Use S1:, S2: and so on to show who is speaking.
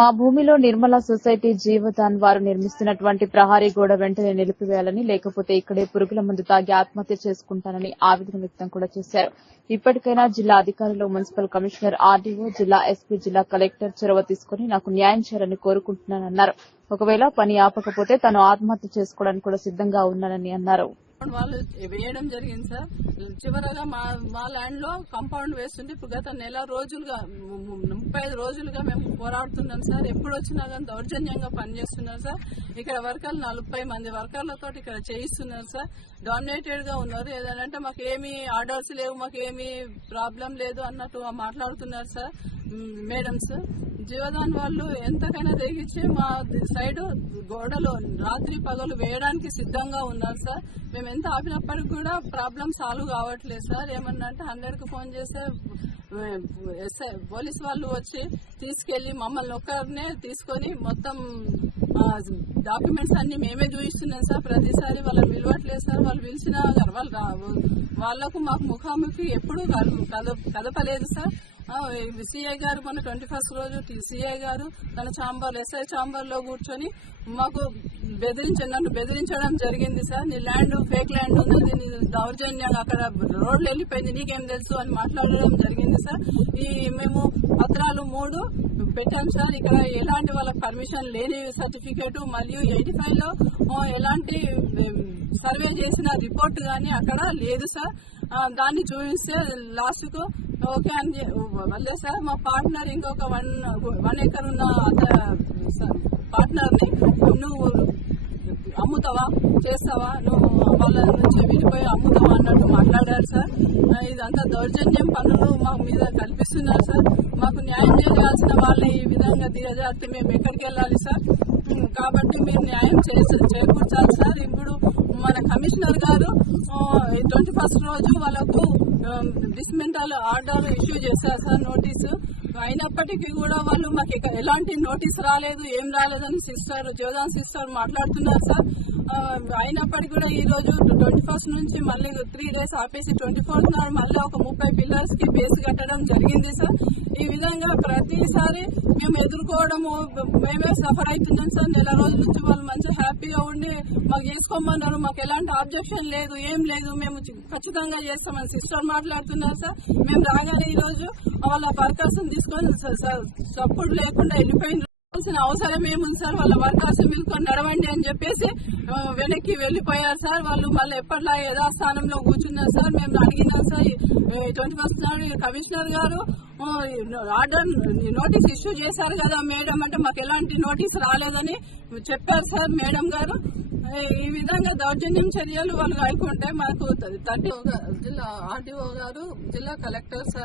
S1: మా భూమిలో నిర్మల సొసైటీ జీవతాన్ వారు నిర్మిస్తున్నటువంటి ప్రహారీ గోడ వెంటనే నిలిపివేయాలని లేకపోతే ఇక్కడే పురుగుల మందు తాగి ఆత్మహత్య చేసుకుంటానని ఆవేదన వ్యక్తం కూడా చేశారు. ఇప్పటికైనా జిల్లా అధికారులు మున్సిపల్ కమిషనర్ ఆర్డీఓ జిల్లా ఎస్పీ జిల్లా కలెక్టర్ చొరవ తీసుకుని నాకు న్యాయం చేయాలని కోరుకుంటున్నానన్నారు. ఒకవేళ పని ఆపకపోతే తాను ఆత్మహత్య చేసుకోవడానికి కూడా సిద్దంగా ఉన్నానని అన్నారు.
S2: వాళ్ళు వేయడం జరిగింది సార్. చివరగా మా మా ల్యాండ్లో కాంపౌండ్ వేస్తుంది ఇప్పుడు గత నెల రోజులుగా ముప్పై ఐదు రోజులుగా మేము పోరాడుతున్నాం సార్. ఎప్పుడు వచ్చినా కానీ దౌర్జన్యంగా పనిచేస్తున్నారు సార్. ఇక్కడ వర్కర్లు నలభై మంది వర్కర్లతో ఇక్కడ చేయిస్తున్నారు సార్. డామినేటెడ్గా ఉన్నారు. ఏదంటే మాకు ఏమి ఆర్డర్స్ లేవు మాకు ఏమి ప్రాబ్లం లేదు అన్నట్టు మాట్లాడుతున్నారు సార్. మేడమ్స్ జీవదాన్ వాళ్ళు ఎంతకైనా తెగించి మా సైడ్ గోడలో రాత్రి పగలు వేయడానికి సిద్ధంగా ఉన్నారు సార్. మేము ఎంత ఆపినప్పటికి కూడా ప్రాబ్లం సాల్వ్ కావట్లేదు సార్. ఏమన్నా అంటే హండ్రెడ్కి ఫోన్ చేస్తే ఎస్ఐ పోలీస్ వాళ్ళు వచ్చి తీసుకెళ్ళి మమ్మల్ని ఒక్కరినే తీసుకొని మొత్తం డాక్యుమెంట్స్ అన్ని మేమే చూపిస్తున్నాం సార్. ప్రతిసారి వాళ్ళని పిలవట్లేదు సార్. వాళ్ళు పిలిచినా వాళ్ళు రా- వాళ్ళకు మాకు ముఖాముఖి ఎప్పుడూ కల- కదపలేదు సార్. సిఐ గారు మన ట్వంటీ ఫస్ట్ రోజు సిఐ గారు తన ఛాంబర్ ఎస్ఐ చాంబర్లో కూర్చొని మాకు బెదిరించ నన్ను బెదిరించడం జరిగింది సార్. నీ ల్యాండ్ ఫేక్ ల్యాండ్ ఉన్నది నీ దౌర్జన్యంగా అక్కడ రోడ్లు వెళ్ళిపోయింది నీకేం తెలుసు అని మాట్లాడడం జరిగింది సార్. ఈ మేము పత్రాలు మూడు పెట్టాం సార్. ఇక్కడ ఎలాంటి వాళ్ళకి పర్మిషన్ లేని సర్టిఫికేట్ మరియు ఎయిటీ ఫైవ్లో ఎలాంటి సర్వే చేసిన రిపోర్ట్ కానీ అక్కడ లేదు సార్. దాన్ని చూపిస్తే లాస్ట్కు ఓకే అని చె- వల్లే సార్ మా పార్ట్నర్ ఇంకొక వన్ వన్ ఎకర్ ఉన్న పార్ట్నర్ని నువ్వు అమ్ముతావా? చేస్తావా? నువ్వు వాళ్ళ నుంచి విడిపోయి అమ్ముతావా అన్నట్టు మాట్లాడారు సార్. ఇదంతా దౌర్జన్యం పనులు మా మీద కల్పిస్తున్నారు సార్. మాకు న్యాయం చేయాల్సిన వాళ్ళని ఈ విధంగా దిగజారితే మేము ఎక్కడికి వెళ్ళాలి సార్? కాబట్టి మీరు న్యాయం చేసి చేకూర్చాలి సార్. ఇప్పుడు మన కమిషనర్ గారు ట్వంటీ ఫస్ట్ రోజు వాళ్ళకు డిస్మెంటల్ ఆర్డర్ ఇష్యూ చేశారు సార్ నోటీసు. అయినప్పటికీ కూడా వాళ్ళు మాకు ఎలాంటి నోటీస్ రాలేదు ఏం రాలేదని సిస్టర్ జోదాన్ సిస్టర్ మాట్లాడుతున్నారు సార్. అయినప్పటికీ కూడా ఈ రోజు ట్వంటీ ఫస్ట్ నుంచి మళ్ళీ త్రీ డేస్ ఆపేసి ట్వంటీ ఫోర్త్ నాడు మళ్ళీ ఒక ముప్పై పిల్లర్స్కి బేస్ కట్టడం జరిగింది సార్. ఈ విధంగా ప్రతిసారి మేము ఎదుర్కోవడము మేమే సఫర్ అవుతున్నాం సార్. నెల రోజుల నుంచి వాళ్ళు మంచిగా హ్యాపీగా ఉండి మాకు చేసుకోమన్నారు. మాకు ఎలాంటి ఆబ్జెక్షన్ లేదు ఏం లేదు. మేము ఖచ్చితంగా చేస్తామని సిస్టర్ మాట్లాడుతున్నారు సార్. మేము రాగానే ఈ రోజు వాళ్ళ వర్కర్స్ని తీసుకొని సపోర్ట్ లేకుండా వెళ్ళిపోయింది కావాల్సిన అవసరం ఏముంది సార్? వాళ్ళ వర్కర్స్ పిలుచుకొని నడవండి అని చెప్పేసి వెనక్కి వెళ్ళిపోయారు సార్. వాళ్ళు మళ్ళీ ఎప్పటిలా యథాస్థానంలో కూర్చున్నారు సార్? మేము అడిగినాం సార్. ట్వంటీ ఫస్ట్ నాడు కమిషనర్ గారు ఆర్డర్ నోటీస్ ఇష్యూ చేశారు కదా మేడం. అంటే మాకు ఎలాంటి నోటీస్ రాలేదని చెప్పారు సార్ మేడం గారు. ఈ విధంగా దౌర్జన్యం చర్యలు వాళ్ళు అయిపోతే మాకు థర్టీ జిల్లా ఆర్డీఓ గారు జిల్లా కలెక్టర్ సార్